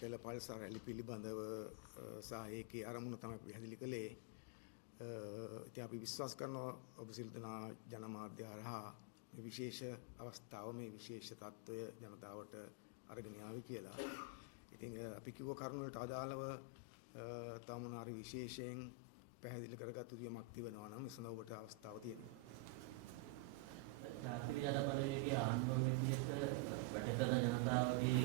පෙළපල් සරැලි පිළිබඳව සහ ඒකේ අරමුණ තමයි පැහැදිලි කළේ. ඉතින් අපි විශ්වාස කරනවා ඔබ සියලු දෙනා ජනමාධ්‍ය හරහා මේ විශේෂ අවස්ථාව මේ විශේෂ තත්ත්වය ජනතාවට අරගෙන යාවි කියලා. ඉතින් අපි කිව්ව කරුණු වලට අදාළව තමුනාරි විශේෂයෙන් පැහැදිලි කරගත්තු යමක් තිබෙනවා නම් එසන ඔබට අවස්ථාව තියෙනවා. ජාතික ජනපදයේ ආණ්ඩුව විදිහට වැඩකරන ජනතාවගේ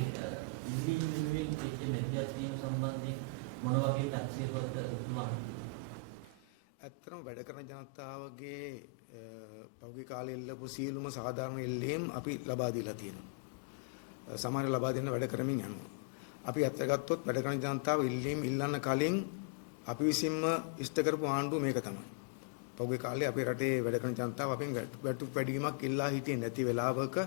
ඉන්දිවිජුවල් වෙච්ච මැදිහත්වීම සම්බන්ධයෙන් මොන වගේ තක්සේරුවක්ද උතුමා? ඇත්තටම වැඩ කරන ජනතාවගේ පෞද්ගලික කාලේ ඉල්ලපු සියලුම සාධාරණ ඉල්ලීම් අපි ලබා දීලා තියෙනවා. සමහර ලබා දෙන්න වැඩ කරමින් යනවා. අපි අත්‍ය ගත්තොත් වැඩ කරන ජනතාව ඉල්ලීම් ඉල්ලන්න කලින් අපි විසින්ම ඉෂ්ට කරපු ආණ්ඩුව මේක තමයි. පෞද්ගලික කාලේ අපේ රටේ වැඩ කරන ජනතාව අපෙන් වැටුප් වැඩිවීමක් ඉල්ලා හිටියේ නැති වෙලාවක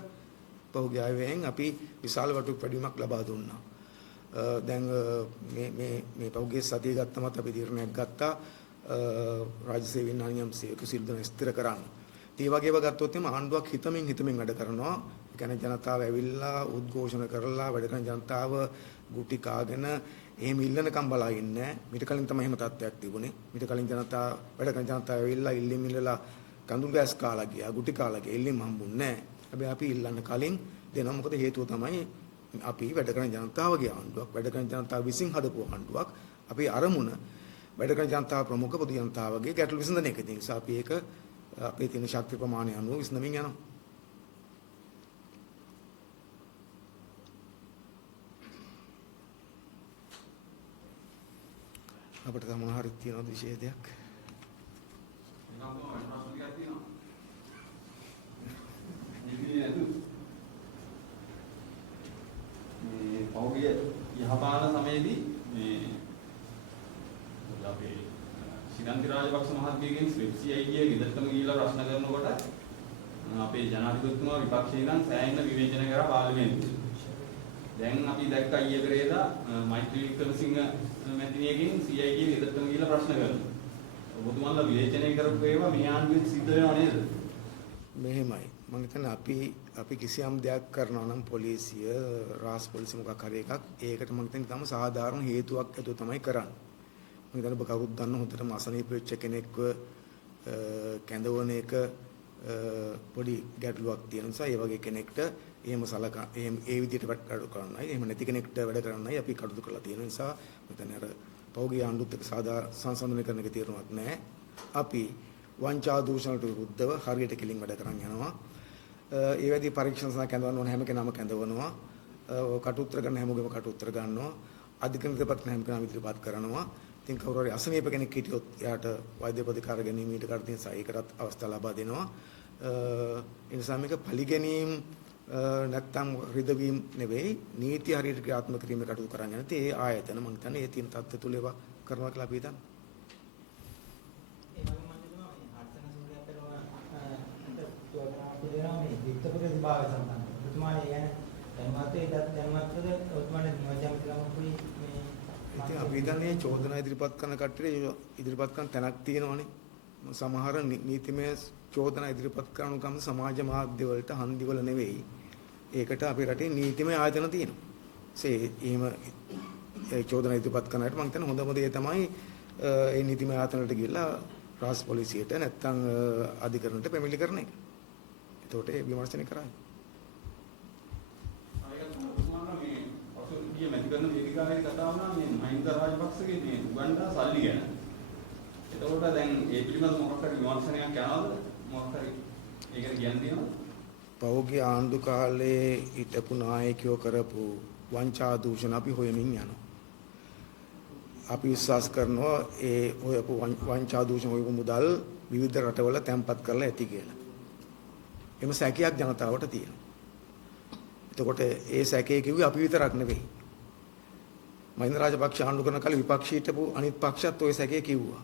පෞද්ගලික ආයවයෙන් අපි විශාල වැටුප් වැඩිවීමක් ලබා දුන්නා. දැන් මේ පෞද්ගලික සතිය ගත්තමත් අපි තීරණයක් ගත්තා රාජ්‍ය සේවීන් අනියම් සේවක සිල්දන ස්ථිර කරන්න. ඒ වගේව ගත්තොත් එම ආණ්ඩුවක් හිතමින් වැඩ කරනවා. ඒ කියන්නේ ජනතාව ඇවිල්ලා උද්ඝෝෂණ කරලා වැඩ කරන ජනතාව ගුටි කාගෙන එහෙම ඉල්ලනකම් බලා ඉන්නේ. මීට කලින් තමයි එහෙම තත්ත්වයක් තිබුණේ. මීට කලින් වැඩ කරන ජනතාව ඇවිල්ලා ඉල්ලීම් ඉල්ලලා කඳුළු ගෑස් කාලා ගියා, ගුටි කාලා ගියා. ඉල්ලීම් හම්බුන්නේ නැහැ. හැබැයි අපි ඉල්ලන්න කලින් දෙනවා. මොකද හේතුව තමයි අපි වැඩ කරන ජනතාවගේ ආණ්ඩුවක්, වැඩ කරන ජනතාව විසින් හදපු ආණ්ඩුවක්. අපි අරමුණ වැඩ කරන ජනතාව ප්‍රමුඛ පොදු ජනතාවගේ ගැටළු විසඳන එක. ඒ නිසා අපි ඒක අපේ තියෙන ශක්ති ප්‍රමාණය අනුව විසඳමින් යනවා. අපිට තව මොන හරි තියෙනවද විශේෂ දෙයක්? මේ පෞද්ගලික යහපාලන සමයේදී මේ අපේ ශ්‍රීලංකා රාජපක්ෂ මහත්මියගෙන් ස්විප්සිఐගේ ගෙදරටම ගිහිල්ලා ප්‍රශ්න කරනකොට අපේ ජනාධිපතිතුමා විපක්ෂයෙන් නම් සෑහෙන විවේචන කරා පාර්ලිමේන්තුවේ. දැන් අපි දැක්කා ඊයේ පෙරේදා මෛත්‍රී වික්‍රමසිංහ මැතිණියගෙන් CIගේ ගෙදරටම ගිහිල්ලා ප්‍රශ්න කරනවා. ඔබතුමාලා විවේචනය කරපු ඒවා මේ ආණ්ඩුවෙන් සිද්ධ වෙනව නේද? මෙහෙමයි. මම හිතන්නේ අපි කිසියම් දෙයක් කරනවා නම් පොලිසිය රාජ් පොලිසිය මොකක් හරි එකක් ඒකට මම හිතන්නේ තම සාධාරණ හේතුවක් ඇතුව තමයි කරන්නේ. මම හිතන්නේ ඔබ කවුරුත් දන්න හොඳටම අසනීප වෙච්ච කෙනෙක්ව කැඳවන එක පොඩි ගැටලුවක් තියෙන නිසා ඒ වගේ කෙනෙක්ට එහෙම ඒ විදිහට වැඩ කරන්නයි එහෙම නැති කෙනෙක්ට වැඩ කරන්නයි අපි කටයුතු කරලා තියෙන නිසා මම හිතන්නේ අර පෞද්ගලික ආණ්ඩුත් එක්ක සංසන්දනය කරන එක තීරණයක් නැහැ. අපි වංචා දූෂණට විරුද්ධව හරියට කෙලින් වැඩ කරන් යනවා. ඒ වැඩි පරීක්ෂණ සඳහා කැඳවන්න ඕන හැම කෙනාම කැඳවනවා. කටුත්තර ගන්න හැමෝගෙම කටුත්තර ගන්නවා. අධිකරණ දෙපත් හැම කෙනාම ඉදිරිපත් කරනවා. ඉතින් කවුරු හරි අසනීප කෙනෙක් හිටියොත් එයාට වෛද්‍ය ප්‍රතිකාර ගැනීම ඊට කර තියෙන සායකරත් අවස්ථාව ලබා දෙනවා. ඒ නිසා මේක පරිගැනීම් නැත්තම් රිදවීම් නෙවෙයි නීති හරියට ක්‍රියාත්මක කිරීමේ කටයුතු කරන්න යන තේ ආයතන මම හිතන්නේ ඒ තියෙන තත්ත්ව තුල ඒවා කරනවා කියලා අපි හිතන්නේ. ඒ වගේම මම හිතනවා මේ හර්ෂණ සූර්යයා පෙරවන චෝදනා පිළිවෙල මේ විත්පත්ති විභාග සම්බන්ධව. ඔබතුමාලා කියන්නේ දැන්වත්ද ඔබතුමාලා නියෝජනය කරමුකුයි මේ ඉතින් අපි හිතන්නේ චෝදනා ඉදිරිපත් කරන කට්ටියට ඉදිරිපත් කරන තැනක් තියෙනවනේ. සමහර නීතිමය චෝදනා ඉදිරිපත් කරනකම් සමාජ මාධ්‍ය වලට හන්දි වල නෙවෙයි. ඒකට අපේ රටේ නීතිමය ආයතන තියෙනවා. එහෙම ඒ චෝදනා ඉදිරිපත් කරන අයට මම හිතන්නේ හොඳම දේ තමයි ඒ නීතිමය ආයතන වලට ගිහිල්ලා රාජ්‍ය පොලිසියට නැත්තම් අධිකරණයට පැමිණිලි කරන එක. එතකොට ඒ විමර්ශනය කරන්නේ. මේ මැතිකරන වේදිකාවේ කතා වුණා මේ මහින්ද රාජපක්ෂගේ මේ උගන්ඩා සල්ලි ගැන. එතකොට දැන් ඒ පිළිබඳව මොකක් හරි විමර්ශනයක් යනවද? මොකක් හරි ඒකට කියන්න තියෙනවද? පෞද්ගලික ආණ්ඩු කාලේ හිටපු නායකයෝ කරපු වංචා දූෂණ අපි හොයමින් යනවා. අපි විශ්වාස කරනවා ඒ හොයපු වංචා දූෂණ හොයපු මුදල් විවිධ රටවල තැන්පත් කරලා ඇති කියලා. එම සැකයක් ජනතාවට තියෙනවා. එතකොට ඒ සැකේ කිව්වේ අපි විතරක් නෙවෙයි. මහින්ද රාජපක්ෂ ආණ්ඩු කරන කාලේ විපක්ෂීට හිටපු අනිත් පක්ෂත් ওই සැකේ කිව්වා.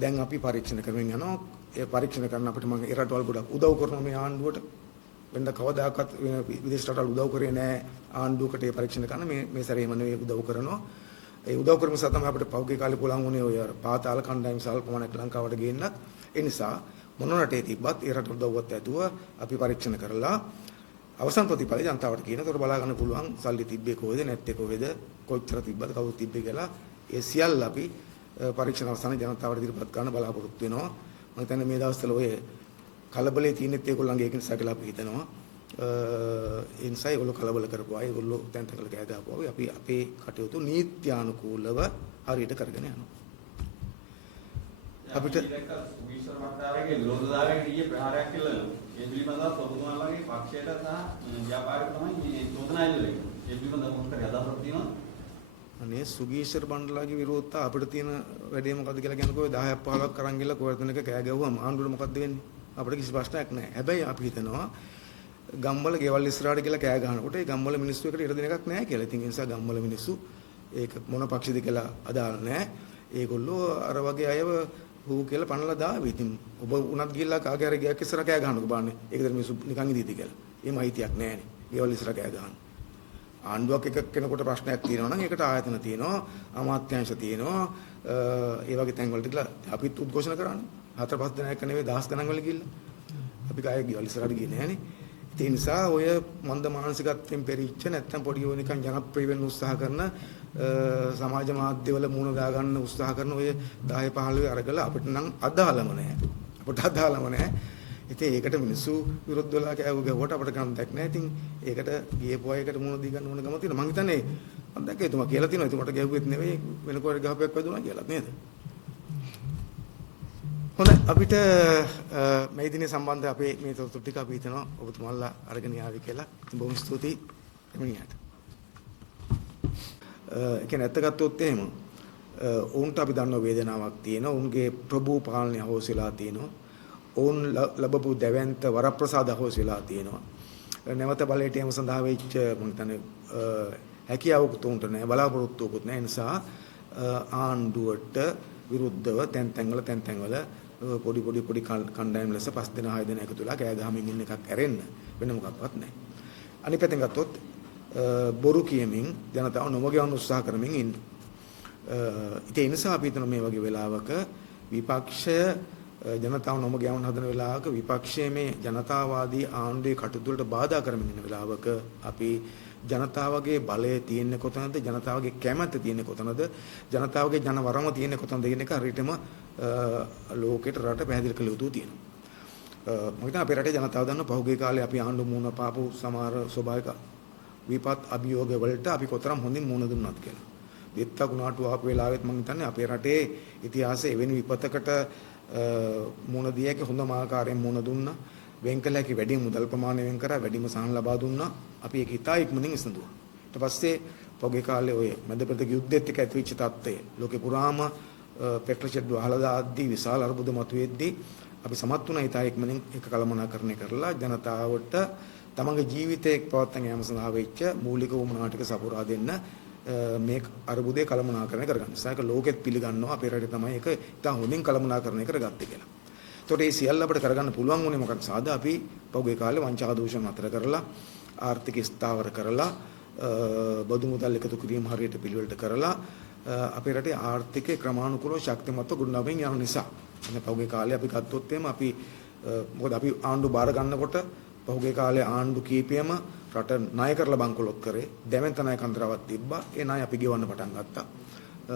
දැන් අපි පරීක්ෂණ කරමින් යනවා. ඒ පරීක්ෂණ කරන අපිට මම ඒ රටවල් ගොඩක් උදව් කරනවා මේ ආණ්ඩුවට. වෙනද කවදාකවත් විදේශ රටවල් උදව් කරේ නැහැ ආණ්ඩුවකට ඒ පරීක්ෂණ කරන මේ සැරේම නෙවෙයි උදව් කරනවා. ඒ උදව් කරන නිසා තමයි අපිට පෞද්ගලික කාලේ පුළුවන් වුණේ ඔය පාතාල කණ්ඩායම් සල්පමණක් ලංකාවට ගේන්නත්. ඒ නිසා මොන රටේ තිබ්බත් ඒ රට උදව්වත් ඇතුව අපි පරීක්ෂණ කරලා අවසන් ප්‍රතිඵලය ජනතාවට කියන. ඒතකොට බලා ගන්න පුළුවන් සල්ලි තිබ්බේ කොහෙද නැත්තේ කොහෙද කොච්චර තිබ්බද කවුරු තිබ්බේ කියලා ඒ සියල්ල අපි පරීක්ෂණ අවසානයේ ජනතාවට ඉදිරිපත් කරන්න බලාපොරොත්තු වෙනවා. මම හිතන්නේ මේ දවස්වල ඔය කලබලේ තියෙනෙත් ඒගොල්ලන්ගේ ඒක නිසා කියලා අපි හිතනවා. ඒ නිසා ඒගොල්ලෝ කලබල කරපුවා. ඒගොල්ලෝ තැන් තැන්වල කෑ ගහපුවා. අපි අපේ කටයුතු නීත්‍යානුකූලව හරියට කරගෙන යනවා. අපිට සුගීශ්වර මහතාගේ විරෝධතාවයකට ඊයේ ප්‍රහාරයක් කළා. ඒ පිළිබඳව ඔබතුමාලගේ පක්ෂයට සහ ව්‍යාපාරික තමයි මේ චෝදනා එල්ලන්නේ. ඒ පිළිබඳව මොකක්ද අදහසක් තියෙනවද? අනේ සුගීශ්වර බණ්ඩලාගේ විරෝධතාව අපිට තියෙන වැඩේ මොකද්ද කියලා කියනකොට 10ක් 15ක් අරන් ගිහලා කොහෙන්ද කෑ ගැහුවම ආණ්ඩුවට මොකද්ද වෙන්නේ? අපිට කිසි ප්‍රශ්නයක් නැහැ. හැබැයි අපි හිතනවා ගම්වල ගෙවල් ඉස්සරහට කියලා කෑ ගහනකොට ඒ ගම්වල මිනිස්සු එකට ඉර දෙන එකක් නැහැ කියලා. ඉතින් ඒ නිසා ගම්වල මිනිස්සු ඒක මොන පක්ෂද කියලා අදාළ නැහැ. ඒගොල්ලෝ අර වගේ අයව හූ කියලා පනලා දාවි. ඉතින් ඔබ උනත් ගිහලා කාගේ හරි ගයක් ඉස්සරහ කෑ ගහනකො බලන්න. ඒකද මිනිස්සු නිකන් ඉදීද කියලා. එහෙම අයිතියක් නැහැනේ. ගෙවල් ඉස්සරහ කෑ ගහන්න. ආණ්ඩුවක් එක කෙනෙකුට ප්‍රශ්නයක් තියෙනවා නම් ඒකට ආයතන තියෙනවා, අමාත්‍යාංශ තියෙනවා. ඒ වගේ තැන් වලට ගිහලා අපිත් උද්ඝෝෂණ කරන්නේ. 4-5 දෙනෙක් නෙවෙයි 10 ගණන් වල ගිහලා. අපි කායේ ගෙවල් ඉස්සරහට ගියේ නැහනේ. ඒ නිසා ඔය මන්ද මානසිකත්වයෙන් පෙරිච්ච නැත්තම් පොඩි නිකන් ජනප්‍රිය වෙන්න උත්සාහ කරන සමාජ මාධ්‍යවල මුණ දා ගන්න උත්සාහ කරන ඔය 10 15 අරගල අපිට නම් අදාළම නැහැ. අපිට අදාළම නැහැ. ඉතින් ඒකට මිනිස්සු විරුද්ධ වෙලා ගැවුවට අපිට ගන්න දෙයක් නැහැ. ඉතින් ඒකට ගියපු අයකට මුණ දී ගන්න ඕන ගම තියෙනවා. මං හිතන්නේ මම දැක්කේ එතුමා කියලා තියෙනවා. එතුමාට ගැහුවෙත් නෙවෙයි වෙන කොහරි ගහපයක් වැදුනා කියලා නේද? හොඳයි අපිට මේ දිනේ සම්බන්ධ අපේ මේ තොරතුරු ටික අපි හිතනවා ඔබතුමාලා අරගෙන යාවි කියලා. බොහොම ස්තුතියි එමුණියට. ඒ කියන්නේ ඇත්ත ගත්තොත් එහෙම ඔවුන්ට අපි දන්න වේදනාවක් තියෙනවා. ඔවුන්ගේ ප්‍රභූ පාලනය හොසෙලා තියෙනවා. ඔවුන් ලැබපු දැවැන්ත වරප්‍රසාද හොසෙලා තියෙනවා. නැවත බලයට යෑම සඳහා වෙච්ච මම හිතන්නේ හැකියාවකුත් උන්ට නැහැ, බලාපොරොත්තුවකුත් නැහැ. නිසා ආණ්ඩුවට විරුද්ධව තැන් තැන්වල පොඩි කණ්ඩායම් ලෙස 5 දෙනා 6 දෙනා එකතු වෙලා කෑ ගහමින් ඉන්න එකක් ඇරෙන්න වෙන මොකක්වත් නැහැ. අනිත් පැත්තෙන් ගත්තොත් බොරු කියමින් ජනතාව නොමග යවන්න උත්සාහ කරමින් ඉන්න. ඒ නිසා අපි හිතන මේ වගේ වෙලාවක විපක්ෂය ජනතාව නොමග යවන්න හදන වෙලාවක විපක්ෂයේ මේ ජනතාවාදී ආණ්ඩුවේ කටයුතු වලට බාධා කරමින් ඉන්න වෙලාවක අපි ජනතාවගේ බලය තියෙන්නේ කොතනද, ජනතාවගේ කැමැත්ත තියෙන්නේ කොතනද, ජනතාවගේ ජනවරම තියෙන්නේ කොතනද කියන එක හරියටම ලෝකෙට රට පැහැදිලි කළ යුතු තියෙනවා. මම හිතනවා අපේ රටේ ජනතාව දන්න පහුගිය කාලේ අපි ආණ්ඩු මුණ පාපු සමහර ස්වභාවික විපත් අභියෝග වලට අපි කොතරම් හොඳින් මුණ දුන්නාද කියලා. දෙත්තා කුණාටු ආපු වෙලාවෙත් මම හිතන්නේ අපේ රටේ ඉතිහාසයේ එවැනි විපතකට මුණ දී හැකි හොඳම ආකාරයෙන් මුණ දුන්නා. වෙන් කළ හැකි වැඩි මුදල් ප්‍රමාණය වෙන් කරා, වැඩිම සහන ලබා දුන්නා. අපි ඒක ඉතා ඉක්මනින් විසඳුවා. ඊට පස්සේ පොගේ කාලේ ඔය මැදපෙරදිග යුද්ධෙත් එක්ක ඇතිවෙච්ච තත්ත්වය ලෝකේ පුරාම පෙට්‍රල් ෂෙඩ් වහලා දාද්දී විශාල අර්බුද මතුවෙද්දී අපි සමත් වුණා ඉතා ඉක්මනින් ඒක කළමනාකරණය කරලා ජනතාවට තමන්ගේ ජීවිතයේ පවත්වාගෙන යාම සඳහා වෙච්ච මූලික වුමනා ටික සපුරා දෙන්න මේ අර්බුදේ කළමනාකරණය කරගන්න. නිසා ඒක ලෝකෙත් පිළිගන්නවා අපේ රටේ තමයි ඒක ඉතා හොඳින් කළමනාකරණය කරගත්තේ කියලා. ඒතකොට මේ සියල්ල අපිට කරගන්න පුළුවන් වුණේ මොකක්ද? සාදා අපි පහුගිය කාලේ වංචා දූෂණ අතර කරලා ආර්ථික ස්ථාවර කරලා බදු මුදල් එකතු කිරීම හරියට පිළිවෙලට කරලා අපේ රටේ ආර්ථිකේ ක්‍රමානුකූලව ශක්තිමත්ව ගොඩනගමින් යන නිසා මේ පහුගිය කාලේ අපි ගත්තොත් එහෙම අපි මොකද අපි ආණ්ඩු බාර ගන්නකොට පහුගිය කාලේ ආණ්ඩු කීපයම රට ණය කරලා බංකොලොත් කරේ. දැවෙන්ත ණය කන්දරාවක් තිබ්බා. ඒ ණය අපි ගෙවන්න පටන් ගත්තා.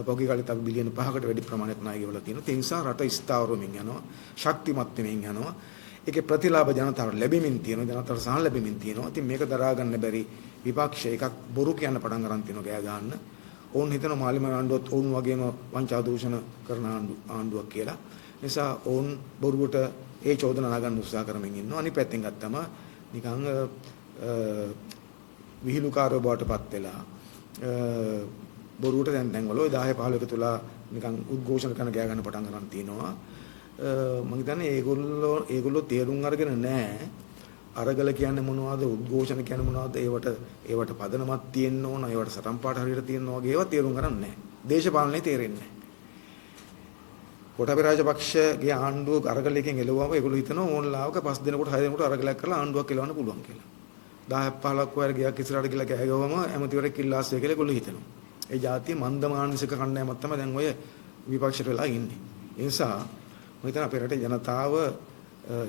පහුගිය කාලෙත් අපි බිලියන 5කට වැඩි ප්‍රමාණයක් ණය ගෙවලා තියෙනවා. ඒ නිසා රට ස්ථාවර වෙමින් යනවා. ශක්තිමත් වෙමින් යනවා. ඒකේ ප්‍රතිලාභ ජනතාවට ලැබෙමින් තියෙනවා. ජනතාවට සහන ලැබෙමින් තියෙනවා. ඉතින් මේක දරා ගන්න බැරි විපක්ෂ එකක් බොරු කියන්න පටන් ගන්න තියෙනවා ගෑ ගන්න. ඕන් හිතන මාලිම ආණ්ඩුවත් ඕන් වගේම වංචා දූෂණ කරන ආණ්ඩුවක් කියලා. නිසා ඕන් බොරුවට ඒ චෝදනා නගන්න උත්සාහ කරමින් ඉන්නවා. අනිත් පැත්තෙන් ගත්තම නිකන් විහිළුකාරව බවටපත් වෙලා බොරුවට දැන් වල 10 15 එක තුලා නිකන් උද්ඝෝෂණ කරන ගෑ ගන්න පටන් ගන්න තියෙනවා. මම හිතන්නේ ඒගොල්ලෝ තේරුම් අරගෙන නැහැ. අරගල කියන්නේ මොනවද, උද්ඝෝෂණ කියන්නේ මොනවද, ඒවට පදනමක් තියෙන්න ඕන, ඒවට සටන් පාඨ හරියට තියෙන්න වගේ ඒවා තේරුම් ගන්න නැහැ. දේශපාලනේ තේරෙන්නේ නැහැ. කොටබේ රාජපක්ෂගේ ආණ්ඩුව අරගලයෙන් එළුවම ඒගොල්ලෝ හිතනවා ඕන්ලාවක 5 දිනකට 6 දිනකට අරගලයක් කරලා ආණ්ඩුවක් එලවන්න පුළුවන් කියලා. 10ක් 15ක් වයර් ගියක් ඉස්සරහට ගිහලා ගෑගවම ඇමතිවරයෙක් කිල්ලාස් වෙයි කියලා ඒගොල්ලෝ හිතනවා. ඒ જાතිය මන්ද මානසික කණ්ඩායමක් තමයි දැන් ඔය විපක්ෂයට වෙලා ඉන්නේ. ඒ නිසා මම හිතනවා අපේ රටේ ජනතාව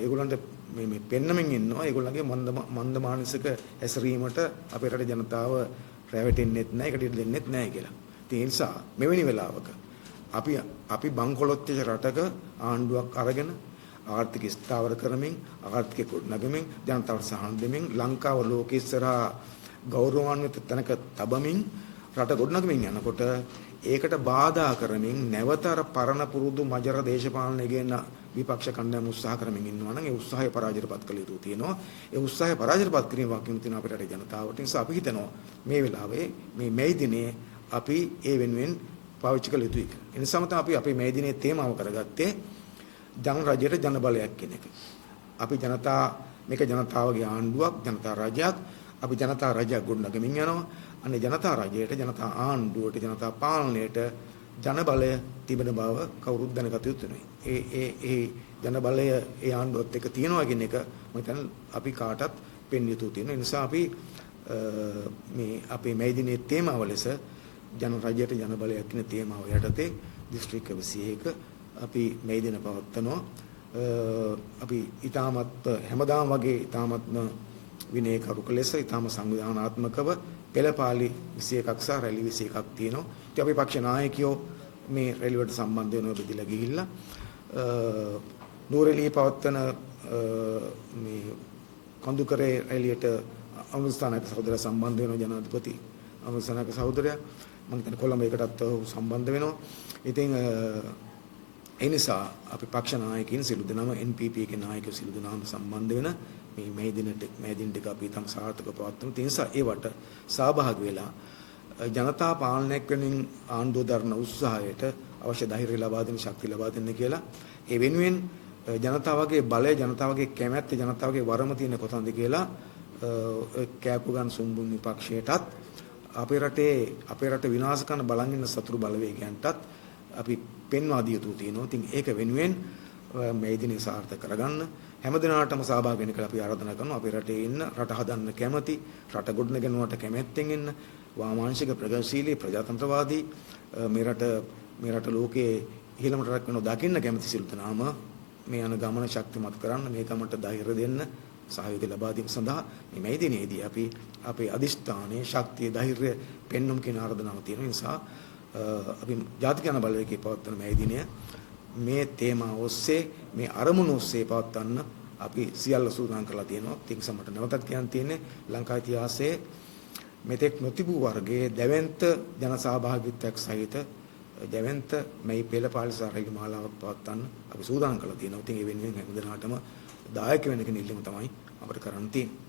ඒගොල්ලන්ට මේ පෙන්නමින් ඉන්නවා. ඒගොල්ලන්ගේ මන්ද මානසික ඇසරීමට අපේ රටේ ජනතාව රැවටෙන්නෙත් නැහැ, ඒකට ඉඩ දෙන්නෙත් නැහැ කියලා. ඒ නිසා මෙවැනි වෙලාවක අපි බංකොලොත් රටක ආණ්ඩුවක් අරගෙන ආර්ථික ස්ථාවර කරමින් ආර්ථික ගොඩනගමින් ජනතාවට සහන දෙමින් ලංකාව ලෝකෙ ඉස්සරහා ගෞරවාන්විත තැනක තබමින් රට ගොඩනගමින් යනකොට ඒකට බාධා කරමින් නැවත අර පරණ පුරුදු මජර දේශපාලනය ගෙන විපක්ෂ කණ්ඩායම උත්සාහ කරමින් ඉන්නවා නම් ඒ උත්සාහය පරාජයටපත් කළ යුතු තියෙනවා. ඒ උත්සාහය පරාජයටපත් කිරීම වකින් තියෙන අපේ රටේ ජනතාවට. නිසා අපි හිතනවා මේ වෙලාවේ මේ දිනේ අපි ඒ වෙනුවෙන් පාවිච්චි කළ යුතුයි. ඒ නිසාම තමයි අපි අපේ මේ දිනේ තේමාව කරගත්තේ ජන රජයට ජන බලයක් කියන එක. අපි මේක ජනතාවගේ ආණ්ඩුවක්, ජනතා රජයක්. අපි ජනතා රජයක් ගොඩනගමින් යනවා. අනේ ජනතා රජයට, ජනතා ආණ්ඩුවට, ජනතා පාලනයට ජන බලය තිබෙන බව කවුරුත් දැනගත යුතුයි. ඒ ජන බලය ඒ ආණ්ඩුවත් එක්ක තියෙනවා කියන එක මම හිතන්නේ අපි කාටත් පෙන්විය යුතු තියෙන නිසා අපි මේ අපේ මේ දිනේ තේමාව ලෙස ජන රජයට ජන බලයක් කියන තේමාව යටතේ දිස්ත්‍රික්ක 21ක අපි මේ දින පවත්වනවා. අපි ඊටමත් හැමදාම වගේ ඊටමත්ම විනයකරුක ලෙස ඊටම සංවිධානාත්මකව පෙළපාලි 21ක් සහ රැලි 21ක් තියෙනවා. ඉතින් අපි පක්ෂ නායකයෝ මේ රැලි වලට සම්බන්ධ වෙනවා බෙදලා ගිහිල්ලා නූරෙලි පවත්වන මේ කඳුකරේ රැලියට අනුස්ථානක සහෝදරයා සම්බන්ධ වෙනවා ජනාධිපති අනුස්ථානක සහෝදරයා. මම හිතන්නේ කොළඹ එකටත් සම්බන්ධ වෙනවා. ඉතින් ඒ නිසා අපි පක්ෂ නායකයින් සිළු දෙනාම NPP එකේ නායකයෝ සිළු දෙනාම සම්බන්ධ වෙන මේ දිනට අපි තම සාර්ථක පවත්වන තිය නිසා ඒවට සහභාගී වෙලා ජනතා පාලනයක් වෙනින් ආණ්ඩුව දරන උත්සාහයට අවශ්‍ය ධෛර්යය ලබා දෙන ශක්තිය ලබා දෙන්න කියලා ඒ වෙනුවෙන් ජනතාවගේ බලය ජනතාවගේ කැමැත්ත ජනතාවගේ වරම තියෙන කොතනද කියලා කෑපු ගන්න සුම්බුන් විපක්ෂයටත් අපේ රට විනාශ කරන බලන් ඉන්න සතුරු බලවේගයන්ටත් අපි පෙන්වා දිය යුතු තියෙනවා. ඉතින් ඒක වෙනුවෙන් මේ දිනේ සාර්ථක කරගන්න හැමදිනාටම සහභාගී වෙන්න කියලා අපි ආරාධනා කරනවා. අපේ රටේ ඉන්න රට හදන්න කැමති, රට ගොඩනගනවට කැමැත්තෙන් ඉන්න වාමාංශික ප්‍රගතිශීලී ප්‍රජාතන්ත්‍රවාදී මේ රට ලෝකයේ ඉහළමට රැක් වෙනවා දකින්න කැමති සියලු දෙනාම මේ යන ගමන ශක්තිමත් කරන්න, මේ ගමනට ධෛර්ය දෙන්න, සහයෝගය ලබා දීම සඳහා මේ දිනේදී අපි අපේ අදිෂ්ඨානයේ ශක්තිය ධෛර්යය පෙන්වුම් කියන ආරාධනාව තියෙන නිසා අපි ජාතික ජන බලවේගයේ පවත්වන මේ දිනය මේ තේමා ඔස්සේ මේ අරමුණු ඔස්සේ පවත්වන්න අපි සියල්ල සූදානම් කරලා තියෙනවා. තින් සමට නැවතත් කියන්න තියෙන්නේ ලංකා ඉතිහාසයේ මෙතෙක් නොතිබූ වර්ගයේ දැවැන්ත ජන සහභාගීත්වයක් සහිත දැවැන්ත මේ පෙළපාලි සාරාංගික මාලාවක් පවත්වන්න අපි සූදානම් කරලා තියෙනවා. ඉතින් ඒ වෙනුවෙන් හැමදෙනාටම දායක වෙන්න කියන ඉල්ලීම තමයි අපිට කරන්න තියෙන්නේ.